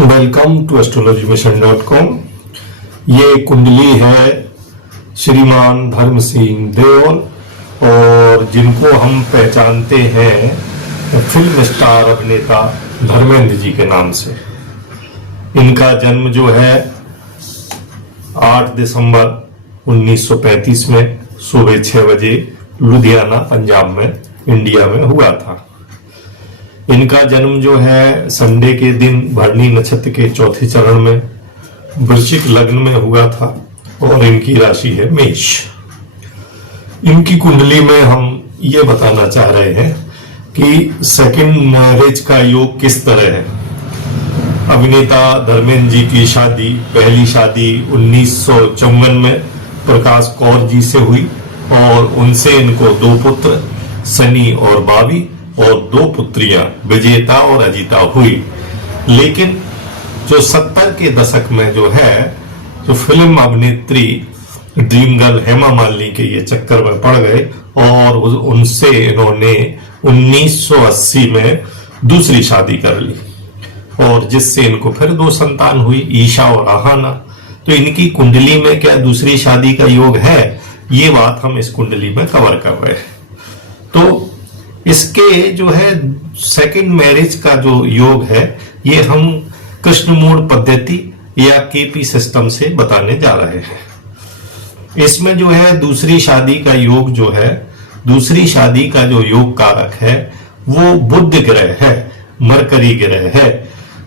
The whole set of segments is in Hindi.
Welcome to astrologymission.com। ये कुंडली है श्रीमान धर्म सिंह देओल और जिनको हम पहचानते हैं फिल्म स्टार अभिनेता धर्मेंद्र जी के नाम से। इनका जन्म जो है 8 दिसंबर 1935 में सुबह 6 बजे लुधियाना पंजाब में इंडिया में हुआ था। इनका जन्म जो है संडे के दिन भरणी नक्षत्र के चौथे चरण में वृश्चिक लग्न में हुआ था और इनकी राशि है मेष। इनकी कुंडली में हम ये बताना चाह रहे हैं कि सेकंड मैरिज का योग किस तरह है। अभिनेता धर्मेंद्र जी की शादी, पहली शादी 1954 में प्रकाश कौर जी से हुई और उनसे इनको 2 पुत्र सनी और बावी और 2 पुत्रियां विजेता और अजीता हुई। लेकिन जो 70 के दशक में जो है जो फिल्म अभिनेत्री ड्रीम गर्ल हेमा मालिनी के ये चक्कर में पड़ गए और उनसे इन्होंने 1980 में दूसरी शादी कर ली और जिससे इनको फिर 2 संतान हुई, ईशा और आहाना। तो इनकी कुंडली में क्या दूसरी शादी का योग है, ये बात हम इस कुंडली में कवर कर रहे हैं। तो इसके जो है सेकंड मैरिज का जो योग है ये हम कृष्णमूल पद्धति या केपी सिस्टम से बताने जा रहे हैं। इसमें जो है दूसरी शादी का योग जो है, दूसरी शादी का जो योग कारक है वो बुध ग्रह है, मरकरी ग्रह है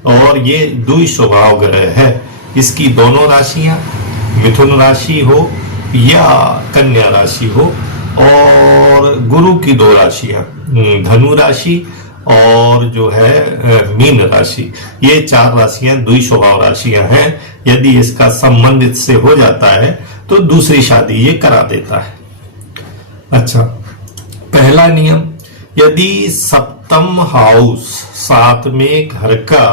और ये द्वि स्वभाव ग्रह है। इसकी दोनों राशियां मिथुन राशि हो या कन्या राशि हो और गुरु की 2 राशियां धनु राशि और जो है मीन राशि, ये 4 राशियां द्वि स्वभाव राशियां हैं। यदि इसका संबंध इससे हो जाता है तो दूसरी शादी ये करा देता है। अच्छा, पहला नियम, यदि सप्तम हाउस 7वें घर का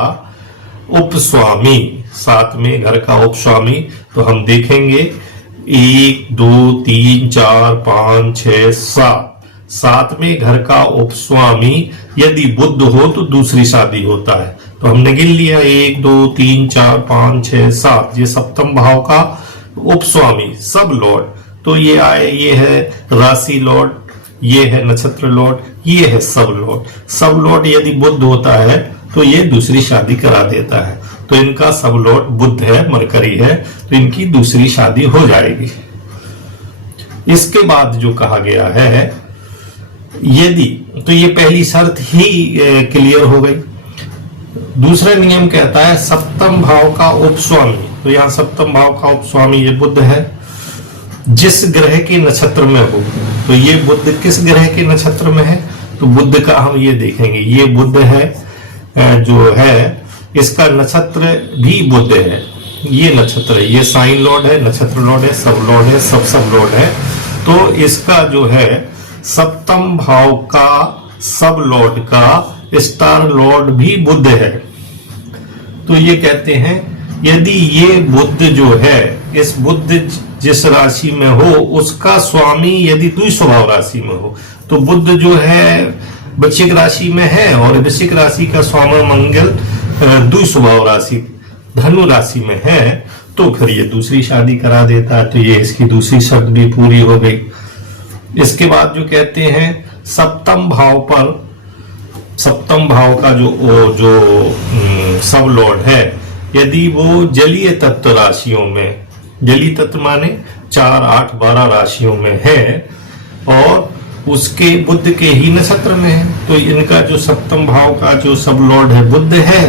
उपस्वामी, 7वें घर का उपस्वामी, तो हम देखेंगे 1 2 3 4 5 6 7, 7वें घर का उपस्वामी यदि बुध हो तो दूसरी शादी होता है। तो हमने गिन लिया 1 2 3 4 5 6 7, ये सप्तम भाव का उपस्वामी सब लॉर्ड। तो ये आए, ये है राशि लॉर्ड, ये है नक्षत्र लॉर्ड, ये है सब लॉर्ड। सब लॉर्ड यदि बुध होता है तो ये दूसरी शादी करा देता है। तो इनका सब लॉर्ड बुध है, मरकरी है, तो इनकी दूसरी शादी हो जाएगी। इसके बाद जो कहा गया है यदि, तो ये पहली शर्त ही क्लियर हो गई। दूसरा नियम कहता है सप्तम भाव का उपस्वामी, तो यहां सप्तम भाव का उपस्वामी ये बुध है, जिस ग्रह के नक्षत्र में हो। तो ये बुध किस ग्रह के नक्षत्र में है, तो बुध का हम ये देखेंगे, ये बुध है जो है इसका नक्षत्र भी बुध है। ये नक्षत्र है, ये साइन लॉर्ड है, नक्षत्र लॉर्ड है, सब लॉर्ड है, सब लॉर्ड है। तो इसका जो है सप्तम भाव का सब लॉर्ड का स्टार लॉर्ड भी बुध है। तो ये कहते हैं यदि ये बुध जो है, इस बुध जिस राशि में हो उसका स्वामी यदि द्वि स्वभाव राशि में हो, तो बुध जो है वृश्चिक राशि में है और वृश्चिक राशि का स्वामी मंगल द्वि स्वभाव राशि धनु राशि में है, तो फिर ये दूसरी शादी करा देता है। तो ये इसकी दूसरी शर्त भी पूरी हो गई। इसके बाद जो कहते हैं सप्तम भाव पर, सप्तम भाव का जो सब लॉर्ड है यदि वो जलीय तत्व राशियों में, जलीय तत्व माने 4 8 12 राशियों में है और उसके बुध के ही नक्षत्र में है, तो इनका जो सप्तम भाव का जो सब लॉर्ड है बुध है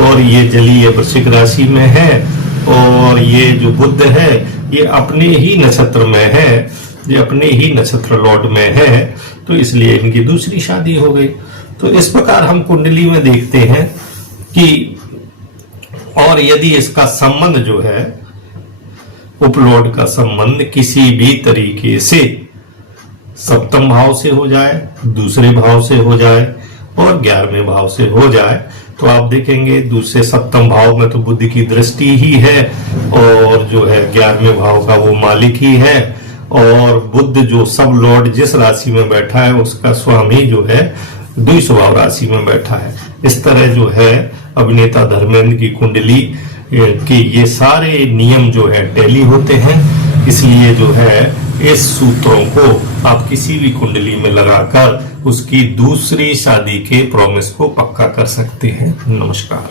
और ये जलीय वृश्चिक राशि में है और ये जो बुध है ये अपने ही नक्षत्र में है, ये अपने ही नक्षत्र लॉर्ड में है, तो इसलिए इनकी दूसरी शादी हो गई। तो इस प्रकार हम कुंडली में देखते हैं कि, और यदि इसका संबंध जो है उपलॉर्ड का संबंध किसी भी तरीके से सप्तम भाव से हो जाए, दूसरे भाव से हो जाए और 11वें भाव से हो जाए, तो आप देखेंगे दूसरे सप्तम भाव में तो बुध की दृष्टि ही है और जो है 11वें भाव का वो मालिक ही है और बुध जो सब लॉर्ड जिस राशि में बैठा है उसका स्वामी जो है द्वि स्वभाव राशि में बैठा है। इस तरह जो है अभिनेता धर्मेंद्र की कुंडली के ये सारे नियम जो है टैली होते हैं। इसलिए जो है इस सूत्रों को आप किसी भी कुंडली में लगाकर उसकी दूसरी शादी के प्रॉमिस को पक्का कर सकते हैं। नमस्कार।